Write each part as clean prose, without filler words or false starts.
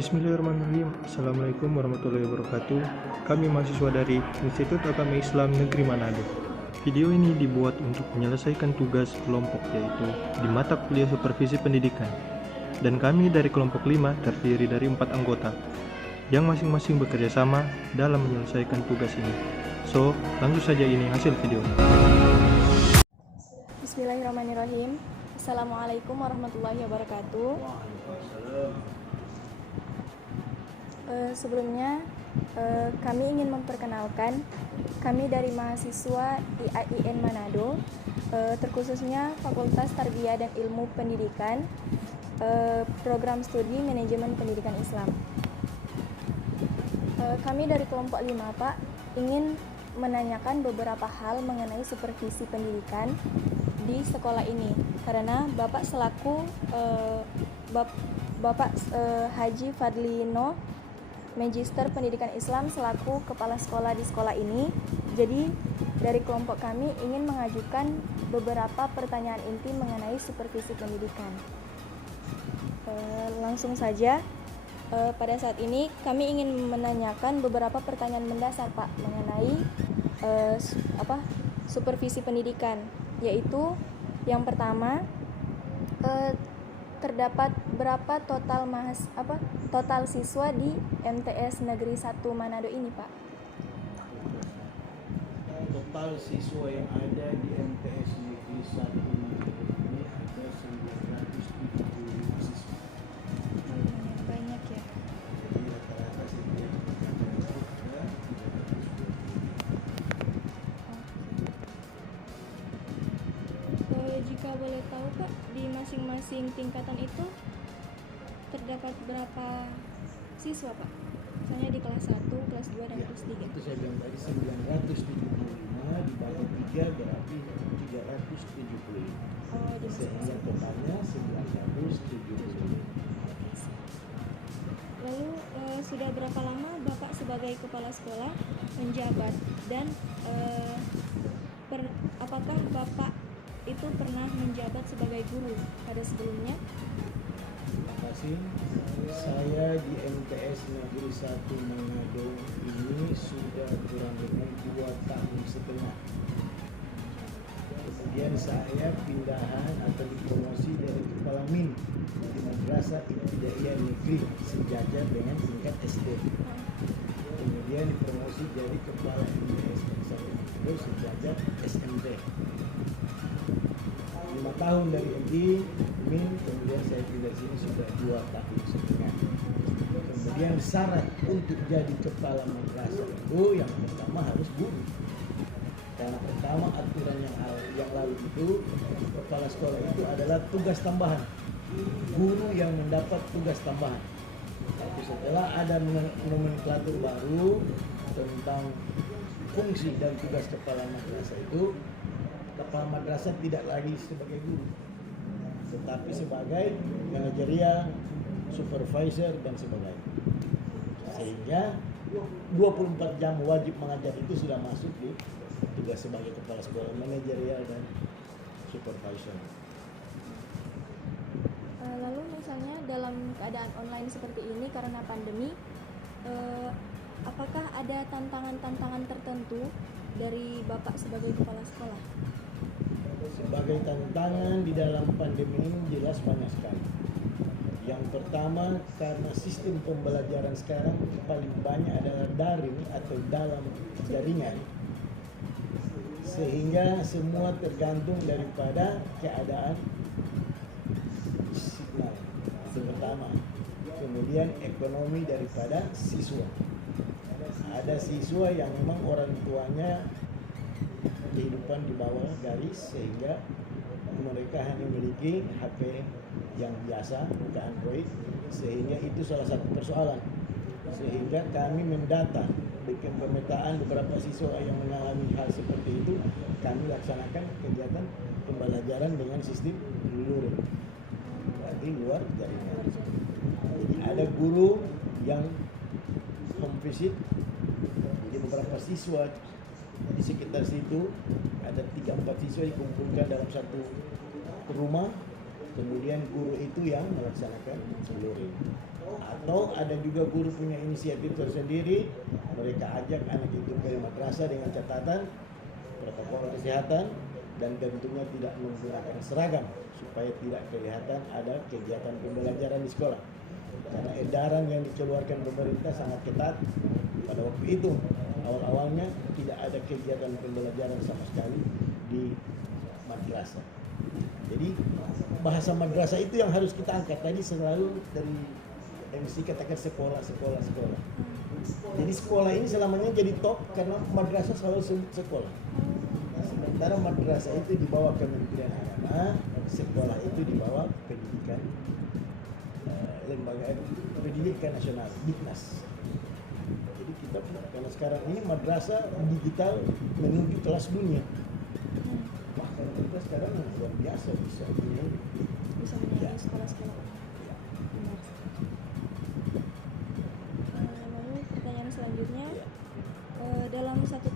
Bismillahirrahmanirrahim. Assalamualaikum warahmatullahi wabarakatuh. Kami mahasiswa dari Institut Agama Islam Negeri Manado. Video ini dibuat untuk menyelesaikan tugas kelompok, yaitu di mata kuliah Supervisi Pendidikan. Dan kami dari kelompok 5 terdiri dari 4 anggota yang masing-masing bekerja sama dalam menyelesaikan tugas ini. So, langsung saja ini hasil videonya. Bismillahirrahmanirrahim. Assalamualaikum warahmatullahi wabarakatuh. Sebelumnya kami ingin memperkenalkan kami dari mahasiswa IAIN Manado, terkhususnya Fakultas Tarbiyah dan Ilmu Pendidikan, program studi Manajemen Pendidikan Islam. Kami dari kelompok 5, Pak, ingin menanyakan beberapa hal mengenai supervisi pendidikan di sekolah ini, karena Bapak selaku Bapak Haji Fadlino, Magister Pendidikan Islam selaku kepala sekolah di sekolah ini. Jadi dari kelompok kami ingin mengajukan beberapa pertanyaan inti mengenai supervisi pendidikan. Langsung saja, pada saat ini kami ingin menanyakan beberapa pertanyaan mendasar, Pak, mengenai supervisi pendidikan, yaitu yang pertama, terdapat berapa total siswa di MTS Negeri 1 Manado ini, Pak? Total siswa yang ada di MTS Negeri 1 Manado ini ada 975 siswa. Banyak ya. Jadi rata-rata setiap tingkatan itu ada 320. Jika boleh tahu, Pak, di masing-masing tingkatan itu terdapat berapa siswa, Pak? Misalnya di kelas 1, kelas 2, dan kelas 3. Itu saya bilang tadi 975 dibagi 3 berarti 375. Oh, di Sehingga masing-masing. totalnya 970. Lalu sudah berapa lama Bapak sebagai kepala sekolah menjabat, dan apakah Bapak itu pernah menjabat sebagai guru pada sebelumnya? Terima kasih. Saya di MTS Negeri 1 Manado ini sudah kurang lebih 2,5 tahun. Kemudian saya pindahan atau dipromosi dari kepala MIN di Madrasah Ibtidaiyah Negeri sejajar dengan tingkat SD. Kemudian dipromosi jadi kepala MTS Negeri 1 Manado sejajar SMP. 5 tahun dari MIN, kemudian saya pindah sini sudah 2,5 tahun. Kemudian syarat untuk jadi kepala madrasah itu yang pertama harus guru. Karena pertama aturan yang lalu itu kepala sekolah itu adalah tugas tambahan. Guru yang mendapat tugas tambahan. Tapi setelah ada nomenklatur baru tentang fungsi dan tugas kepala madrasah itu, kepala madrasah tidak lagi sebagai guru, tetapi sebagai manajerial, supervisor, dan sebagainya. Sehingga 24 jam wajib mengajar itu sudah masuk di tugas sebagai kepala sekolah, manajerial, dan supervisor. Lalu misalnya dalam keadaan online seperti ini karena pandemi, apakah ada tantangan-tantangan tertentu dari Bapak sebagai kepala sekolah? Sebagai tantangan di dalam pandemi ini jelas banyak sekali. Yang pertama, karena sistem pembelajaran sekarang paling banyak adalah daring atau dalam jaringan, sehingga semua tergantung daripada keadaan signal. Itu pertama. Kemudian ekonomi daripada siswa. Ada siswa yang memang orang tuanya kehidupan di bawah garis, sehingga mereka hanya memiliki HP yang biasa, bukan Android, sehingga itu salah satu persoalan. Sehingga kami mendata, bikin pemetaan beberapa siswa yang mengalami hal seperti itu, kami laksanakan kegiatan pembelajaran dengan sistem luring, berarti luar jaringan. Jadi ada guru yang home visit, jadi beberapa siswa di sekitar situ ada 3-4 siswa dikumpulkan dalam satu rumah, kemudian guru itu yang melaksanakan luring. Atau ada juga guru punya inisiatif tersendiri, mereka ajak anak itu ke madrasah dengan catatan protokol kesehatan dan tentunya tidak menggunakan seragam supaya tidak kelihatan ada kegiatan pembelajaran di sekolah. Karena edaran yang dikeluarkan pemerintah sangat ketat pada waktu itu. Awal-awalnya tidak ada kegiatan pembelajaran sama sekali di madrasah. Jadi bahasa madrasah itu yang harus kita angkat. Tadi selalu dari MC katakan sekolah. Jadi sekolah ini selamanya jadi top karena madrasah selalu sekolah. Sementara madrasah itu di bawah Kementerian Agama, sekolah itu di bawah pendidikan lembaga pendidikan nasional, Diknas. Jadi kita karena sekarang ini madrasah digital menuju kelas dunia. Bahkan kita sekarang luar biasa bisa menyanyi sekolah-sekolah. Lalu pertanyaan selanjutnya, dalam satu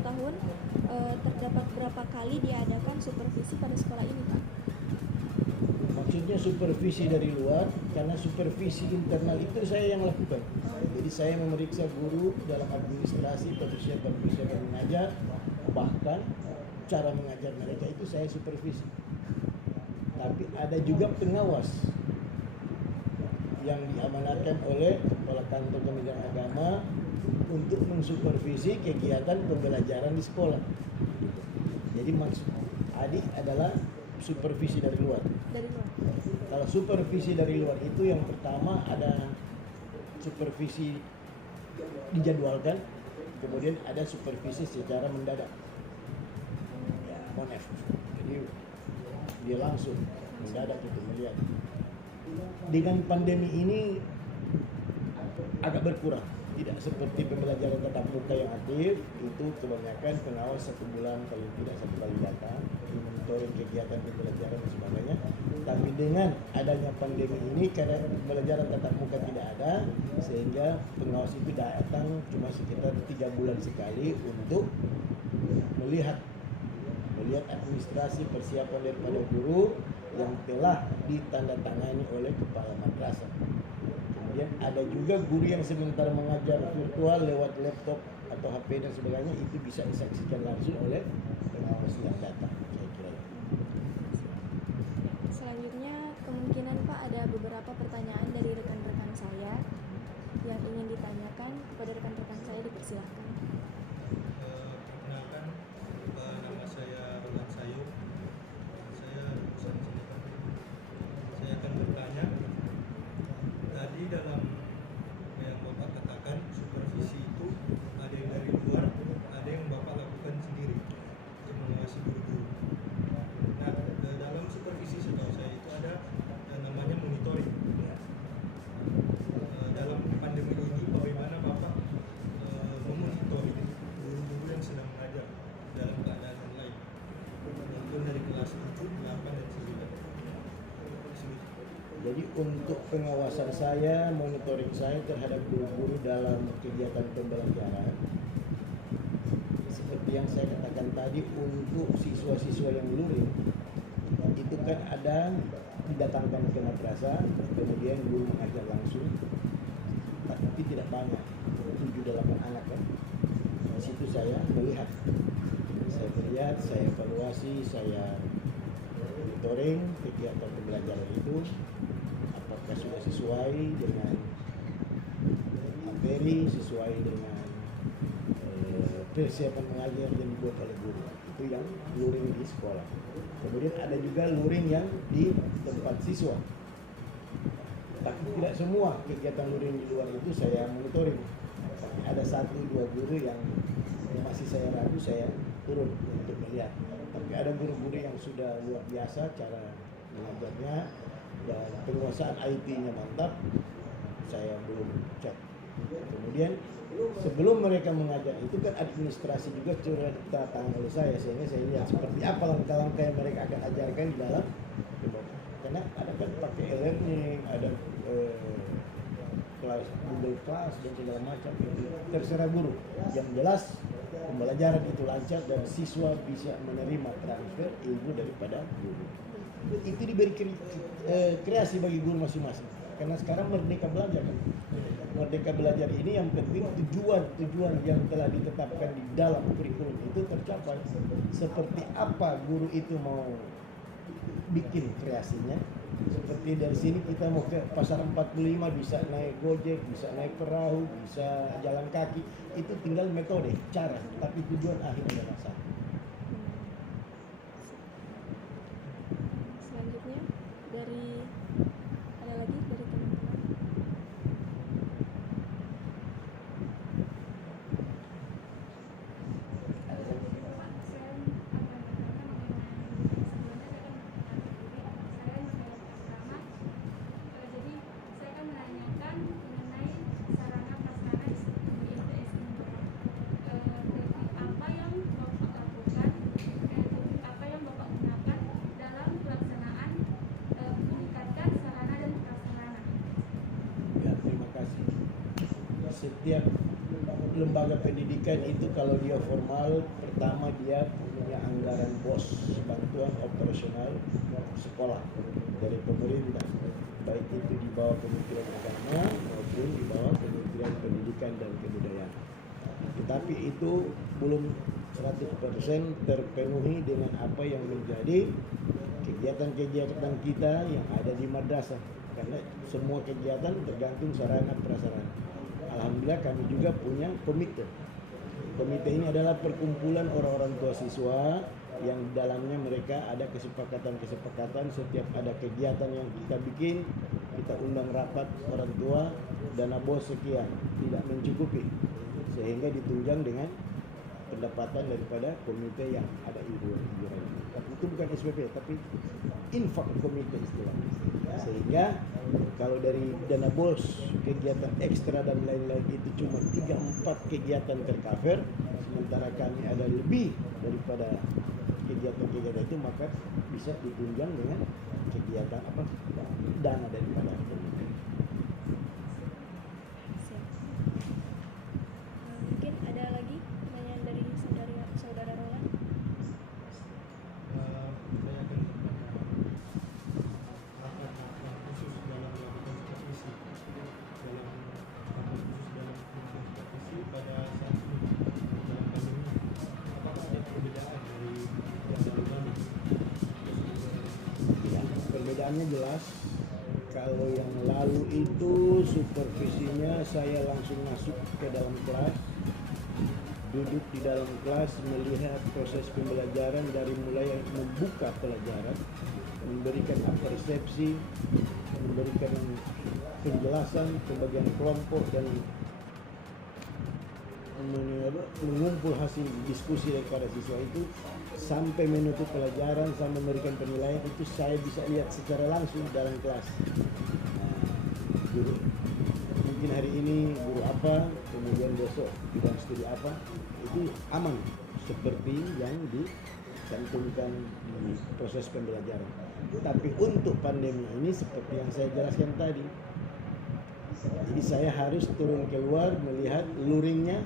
tahun terdapat berapa kali diadakan supervisi pada sekolah ini, Pak? Maksudnya supervisi dari luar, karena supervisi internal itu saya yang lakukan. Jadi saya memeriksa guru dalam administrasi, persiapan mengajar, bahkan cara mengajar mereka itu saya supervisi. Tapi ada juga pengawas yang diamanatkan oleh Kepala Kantor Kementerian Agama untuk mensupervisi kegiatan pembelajaran di sekolah. Jadi maksud adik adalah supervisi dari luar. Kalau supervisi dari luar itu yang pertama ada supervisi dijadwalkan, kemudian ada supervisi secara mendadak. Ya, monef. Jadi dia langsung mendadak itu melihat. Dengan pandemi ini agak berkurang. Tidak seperti pembelajaran tatap muka yang aktif, itu kebanyakan pengawas 1 bulan paling tidak 1 kali datang, monitoring kegiatan pembelajaran dan sebagainya. Tapi dengan adanya pandemi ini, karena pembelajaran tatap muka tidak ada, sehingga pengawas itu datang cuma sekitar 3 bulan sekali untuk melihat administrasi persiapan daripada guru yang telah ditandatangani oleh kepala madrasah. Kemudian ada juga guru yang sementara mengajar virtual lewat laptop atau HP dan sebagainya, itu bisa disaksikan langsung oleh pengawas yang datang. Saya kira itu. Selanjutnya kemungkinan Pak ada beberapa pertanyaan dari rekan-rekan saya yang ingin ditanyakan kepada rekan-rekan saya, dipersilakan. Perkenalkan, nama saya Roland Sayur. Saya lulusan seni pabrik. Saya akan bertanya. Tadi dalam yang Bapak katakan supervisi itu ada yang dari luar, ada yang Bapak lakukan sendiri untuk mengawasi guru-guru. Nah, dalam supervisi setahu saya itu ada namanya monitoring. Dalam pandemi ini bagaimana Bapak memonitoring guru-guru yang sedang mengajar dalam keadaan online, mungkin dari kelas 7, 8 dan 9. Jadi untuk pengawasan saya, monitoring saya terhadap guru-guru dalam kegiatan pembelajaran, seperti yang saya katakan tadi, untuk siswa-siswa yang luring, itu kan ada didatangkan ke madrasah, kemudian guru mengajar langsung, tapi tidak banyak, 7-8 anak kan. Di situ saya melihat, saya evaluasi, saya monitoring kegiatan pembelajaran itu, apakah sudah sesuai dengan materi, sesuai dengan persiapan mengajar yang dibuat oleh guru. Itu yang luring di sekolah. Kemudian ada juga luring yang di tempat siswa. Tapi tidak semua kegiatan luring di luar itu saya monitoring. Tapi ada 1-2 guru yang masih saya ragu, saya turun untuk melihat. Tapi ada guru-guru yang sudah luar biasa cara mengajarnya dan penguasaan IT-nya mantap, saya belum cek. Kemudian sebelum mereka mengajar itu kan administrasi juga sudah ditandatangani oleh saya, sehingga saya lihat seperti apa langkah-langkah yang mereka akan ajarkan di dalam. Karena ada kan pakai e-learning, ada kelas Google Class dan segala macam, itu terserah guru. Yang jelas pembelajaran itu lancar dan siswa bisa menerima transfer ilmu daripada guru. itu diberi kreasi bagi guru masing-masing. Karena sekarang merdeka belajar kan. Merdeka belajar ini yang penting tujuan yang telah ditetapkan di dalam kurikulum itu tercapai. Seperti apa guru itu mau bikin kreasinya. Seperti dari sini kita mau ke pasar 45 bisa naik gojek, bisa naik perahu, bisa jalan kaki. Itu tinggal metode, cara, tapi tujuan akhir adalah satu. Selanjutnya dari ada lagi dari teman-teman. Ya, terima kasih. Setiap lembaga pendidikan itu kalau dia formal, pertama dia punya anggaran BOS, bantuan operasional sekolah dari pemerintah, baik itu di bawah Kementerian Agama maupun di bawah Kementerian Pendidikan dan Kebudayaan. Tetapi itu belum 100% terpenuhi dengan apa yang menjadi kegiatan-kegiatan kita yang ada di madrasah, karena semua kegiatan tergantung sarana prasarana. Alhamdulillah kami juga punya komite. Komite ini adalah perkumpulan orang-orang tua siswa yang di dalamnya mereka ada kesepakatan-kesepakatan setiap ada kegiatan yang kita bikin, kita undang rapat orang tua, dana bos sekian, tidak mencukupi, sehingga ditunjang dengan pendapatan daripada komite yang ada iuran. Tapi itu bukan SPP, tapi infak komite istilahnya. Sehingga kalau dari dana bos, kegiatan ekstra dan lain-lain itu cuma 3-4 kegiatan tercover, sementara kami ada lebih daripada kegiatan-kegiatan itu, maka bisa ditunjang dengan kegiatan dana daripada komite. Siap. Mungkin ada lagi pertanyaan dari saudara Roland. Saya akan bertanya apa khusus dalam melakukan supervisi pada saat ini dalam pandemi, apakah ada perbedaan dari yang lalu? Ya, perbedaannya jelas. Kalau yang lalu itu supervisinya saya langsung masuk ke dalam kelas, duduk di dalam kelas, melihat proses pembelajaran dari mulai membuka pelajaran, memberikan persepsi, memberikan penjelasan pembagian kelompok, dan mengumpul hasil diskusi daripada siswa itu sampai menutup pelajaran, sampai memberikan penilaian. Itu saya bisa lihat secara langsung dalam kelas. Guru mungkin hari ini guru apa, kemudian besok bidang studi apa, itu aman seperti yang dicantumkan di proses pembelajaran. Tapi untuk pandemi ini seperti yang saya jelaskan tadi, jadi saya harus turun keluar melihat luringnya,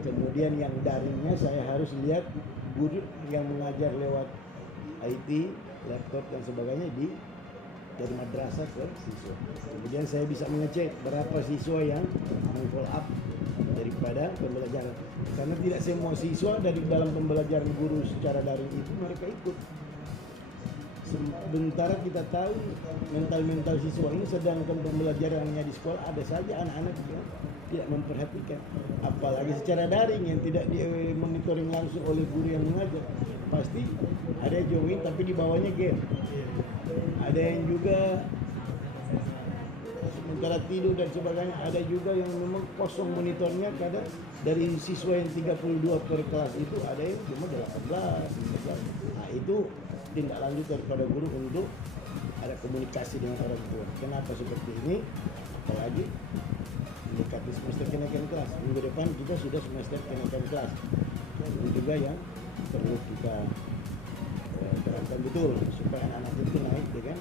kemudian yang daringnya saya harus lihat guru yang mengajar lewat IT, laptop dan sebagainya dari madrasah ke siswa. Kemudian saya bisa mengecek berapa siswa yang follow up daripada pembelajaran. Karena tidak semua siswa dari dalam pembelajaran guru secara daring itu mereka ikut. Sementara kita tahu mental siswa ini, sedangkan pembelajarannya di sekolah ada saja anak-anak yang tidak memperhatikan. Apalagi secara daring yang tidak dimonitoring langsung oleh guru yang mengajar. Pasti ada yang join tapi di bawahnya game. Ada yang juga sementara tidur dan sebagainya. Ada juga yang memang kosong monitornya, kadang dari siswa yang 32 per kelas itu ada yang cuma 18. Nah itu tindak lanjut daripada guru untuk ada komunikasi dengan orang tua. Kenapa seperti ini? Apalagi mendekati semester kenaikan kelas. Minggu depan kita sudah semester kenaikan kelas. Ini juga yang perlu kita terapkan betul supaya anak-anak itu naik dengan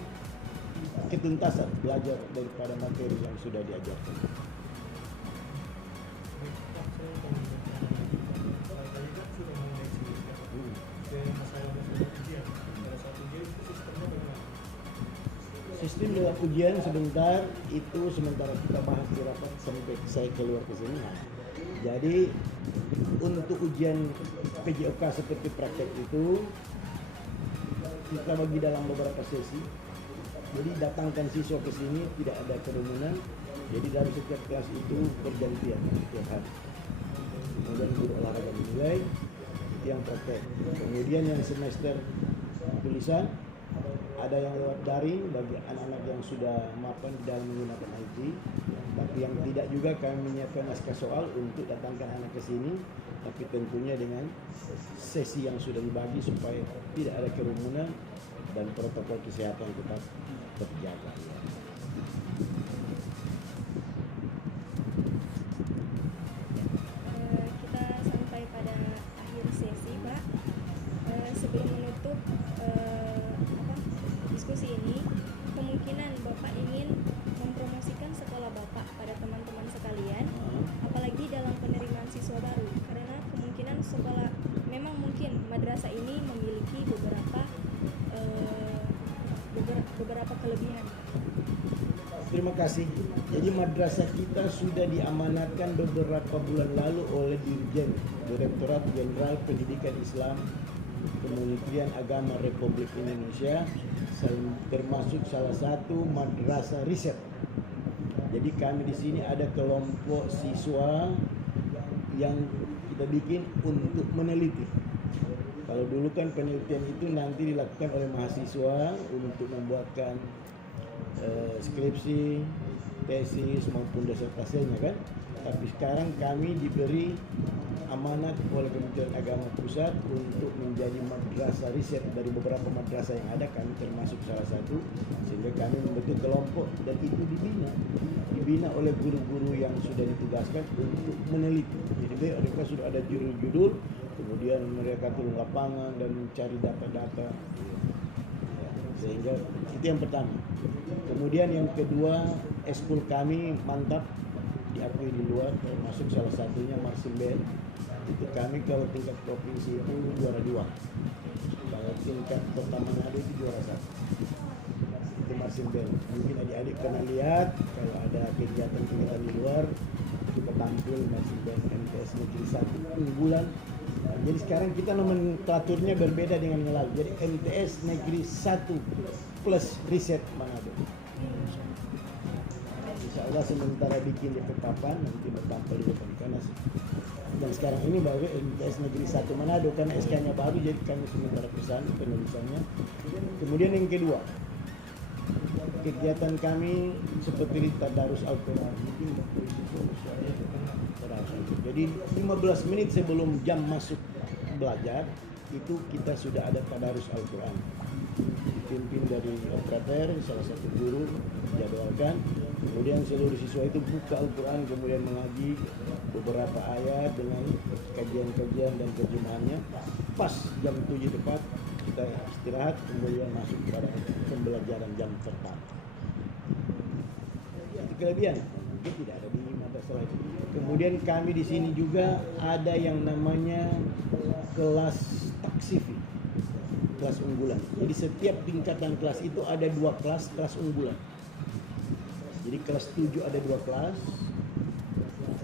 ketuntasan belajar daripada materi yang sudah diajarkan. Tadi kan sudah mengenai masalah ujian. Pada saat ujian itu sistemnya bagaimana? Muslim dalam ujian sebentar itu sementara kita bahas di rapat sampai saya keluar ke sini. Jadi untuk ujian PJOK seperti praktek itu kita bagi dalam beberapa sesi. Jadi datangkan siswa ke sini, tidak ada kerumunan. Jadi dari setiap kelas itu bergantian setiap hari. Kemudian guru olahraga dinilai, itu yang praktek. Kemudian yang semester tulisan, ada yang lewat daring bagi anak-anak yang sudah mapan di dalam menggunakan IT. Tapi yang tidak juga kami menyiapkan naskah soal untuk datangkan anak ke sini. Tapi tentunya dengan sesi yang sudah dibagi supaya tidak ada kerumunan dan protokol kesehatan tetap terjaga. Kita sampai pada akhir sesi, Pak. Sebelum menutup diskusi ini, kemungkinan Bapak ingin mempromosikan sekolah Bapak pada teman-teman sekalian, apalagi dalam penerimaan siswa baru, karena kemungkinan sekolah memang mungkin madrasah ini memiliki beberapa kelebihan. Terima kasih. Jadi madrasah kita sudah diamanatkan beberapa bulan lalu oleh Dirjen Direktorat Jenderal Pendidikan Islam Kementerian Agama Republik Indonesia, termasuk salah satu madrasah riset. Jadi kami di sini ada kelompok siswa yang kita bikin untuk meneliti. Kalau dulu kan penelitian itu nanti dilakukan oleh mahasiswa untuk membuatkan skripsi, tesis maupun disertasinya kan. Tapi sekarang kami diberi amanat oleh Kementerian Agama Pusat untuk menjadi madrasah riset dari beberapa madrasah yang ada, kami termasuk salah satu, sehingga kami membentuk kelompok dan itu dibina oleh guru-guru yang sudah ditugaskan untuk meneliti. Jadi mereka sudah ada judul-judul, kemudian mereka turun lapangan dan mencari data-data, sehingga itu yang pertama. Kemudian yang kedua, eskul kami mantap, diakui di luar, termasuk salah satunya Marching Band. Itu kami kalau tingkat provinsi itu juara 2, kalau tingkat kota Manado itu juara 1. Itu Marching Band. Mungkin adik-adik pernah lihat kalau ada kegiatan-kegiatan di luar, kita tampil Marching Band MTS Negeri 1 unggulan. Nah, jadi sekarang kita nomenklaturnya berbeda dengan yang lalu. Jadi MTS Negeri 1 plus riset Manado. Insya Allah sementara bikin di Petapan, nanti bertampil di depan kanas. Dan sekarang ini baru MTS Negeri 1 Manado karena SK-nya baru, jadi kami sementara pesan penulisannya. Kemudian yang kedua, kegiatan kami seperti Tadarus Al-Quran. Jadi 15 menit sebelum jam masuk belajar itu kita sudah ada Tadarus Al-Quran. Dipimpin dari operator, salah satu guru jadwalkan. Kemudian seluruh siswa itu buka Al-Quran, kemudian mengaji beberapa ayat dengan kajian-kajian dan terjemahannya. Pas jam 7 tepat kita istirahat, kemudian masuk pada pembelajaran jam tepat. Itu kelebihan, mungkin tidak ada di madrasah lain. Kemudian kami di sini juga ada yang namanya kelas taksifi, kelas unggulan. Jadi setiap tingkatan kelas itu ada 2 kelas unggulan. Jadi kelas 7 ada 2 kelas,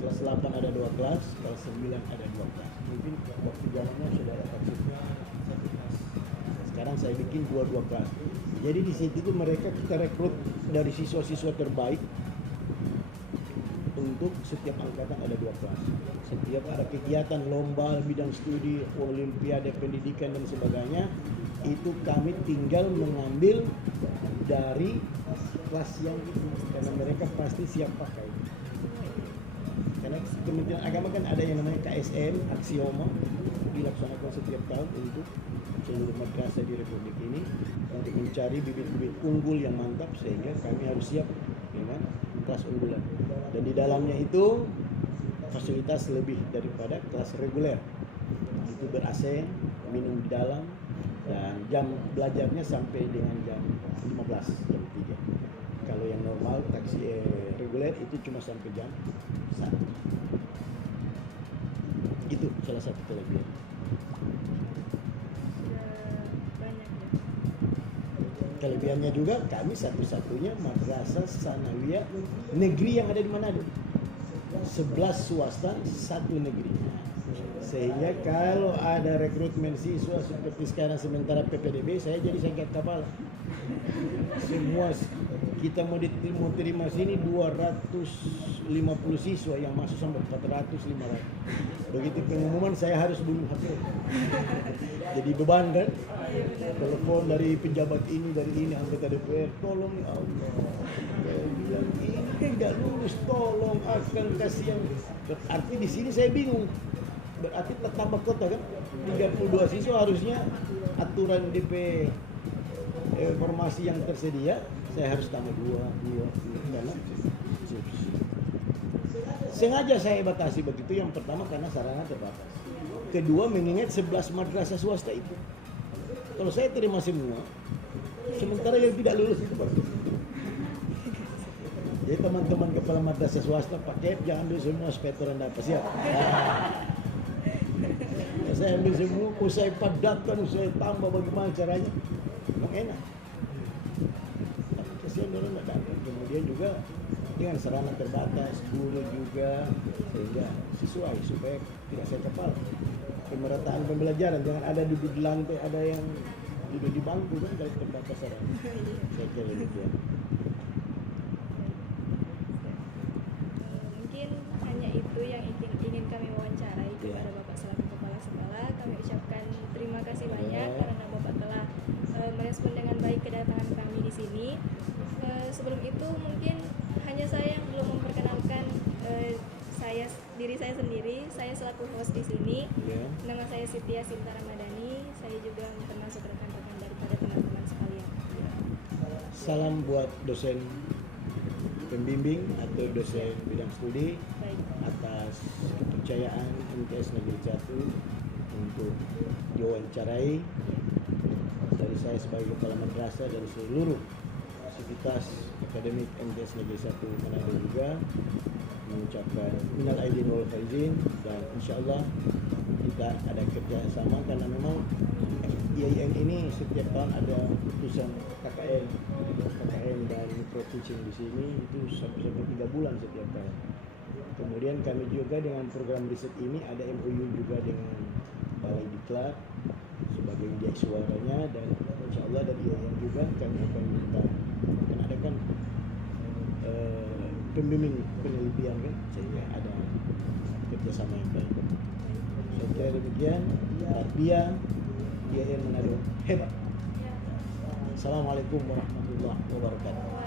kelas 8 ada 2 kelas, kelas 9 ada 2 kelas. Mungkin waktu zamannya sudah ada taksifnya 1 kelas. Sekarang saya bikin 2 kelas. Jadi di situ tuh mereka kita rekrut dari siswa-siswa terbaik. Untuk setiap angkatan ada 2 kelas. Setiap ada kegiatan lomba bidang studi, olimpiade pendidikan dan sebagainya, itu kami tinggal mengambil dari kelas yang itu, karena mereka pasti siap pakai. Karena Kementerian Agama kan ada yang namanya KSM, aksioma, dilaksanakan setiap tahun untuk seluruh madrasah di Republik ini untuk mencari bibit-bibit unggul yang mantap, sehingga kami harus siap dengan kelas unggulan. Dan di dalamnya itu fasilitas lebih daripada kelas reguler. Itu ber-AC, minum di dalam, dan jam belajarnya sampai dengan jam 15, jam 3. Kalau yang normal taksi reguler itu cuma sampai jam 1. Itu salah satu kelebihan. Sudah banyak ya. Kelebihannya juga kami satu-satunya madrasah sanawiyah negeri yang ada di Manado. 11 swasta, 1 negeri. Sehingga kalau ada rekrutmen siswa seperti sekarang sementara PPDB, saya jadi sakit kepala. Semua kita mau terima sini 250 siswa, yang masuk sampai 400, 500. Begitu pengumuman saya harus bunuh hati. Jadi beban kan? Telepon dari pejabat ini, dari ini, anggota DPR, tolong ya Allah. Saya bilang ini tidak lulus, tolong akan kasihan. Berarti di sini saya bingung. Berarti tambah kota kan? 32 siswa harusnya aturan DP informasi yang tersedia, saya harus tambah 2 karena sengaja saya batasi begitu. Yang pertama karena sarana terbatas. Kedua mengingat 11 madrasah swasta itu. Kalau saya terima semua, sementara yang tidak lulus itu bagus. Jadi teman-teman kepala madrasah swasta pakai jangan ambil semua supaya orang dapat siap. Saya ambil semua, saya padatkan, saya tambah bagaimana caranya, memang enak. Tapi kasihan orang tidak dapat. Kemudian juga dengan sarana terbatas, guru juga, sehingga sesuai supaya tidak saya kepala. Pemerataan pembelajaran, jangan ada duduk di lantai, ada yang duduk di bangku kan kalau terbatas sarana. Saya kira demikian. Mungkin hanya itu yang ingin kami wawancarai kepada Bapak selaku Kepala Sekolah. Kami ucapkan terima kasih banyak karena Bapak telah merespon dengan baik kedatangan kami di sini. Sebelum itu mungkin hanya saya yang belum memperkenalkan diri saya sendiri. Saya selaku host di sini. Nama saya Sitia Sinta Ramadhani. Saya juga termasuk rekan-rekan daripada teman-teman sekalian. Salam buat dosen pembimbing atau dosen bidang studi atas kepercayaan MTS Negeri 1 untuk diwawancarai. Dari saya sebagai kepala madrasah dan seluruh aktivitas akademik MTS Negeri 1 Manado juga mengucapkan minal aidin wal faizin, dan insyaallah kita ada kerjasama karena memang IAIN ini setiap tahun ada putusan KKN dan micro teaching di sini itu sampai 3 bulan setiap tahun. Kemudian kami juga dengan program riset ini ada MOU juga dengan Balai Diklat sebagai dia suaranya, dan insyaallah dari IAIN juga kami akan minta mengadakan pembimbing penelitian kan, sehingga ada kerjasama yang baik. Saya kira demikian. Tarbiyah IAIN Manado hebat. Assalamualaikum warahmatullahi wabarakatuh.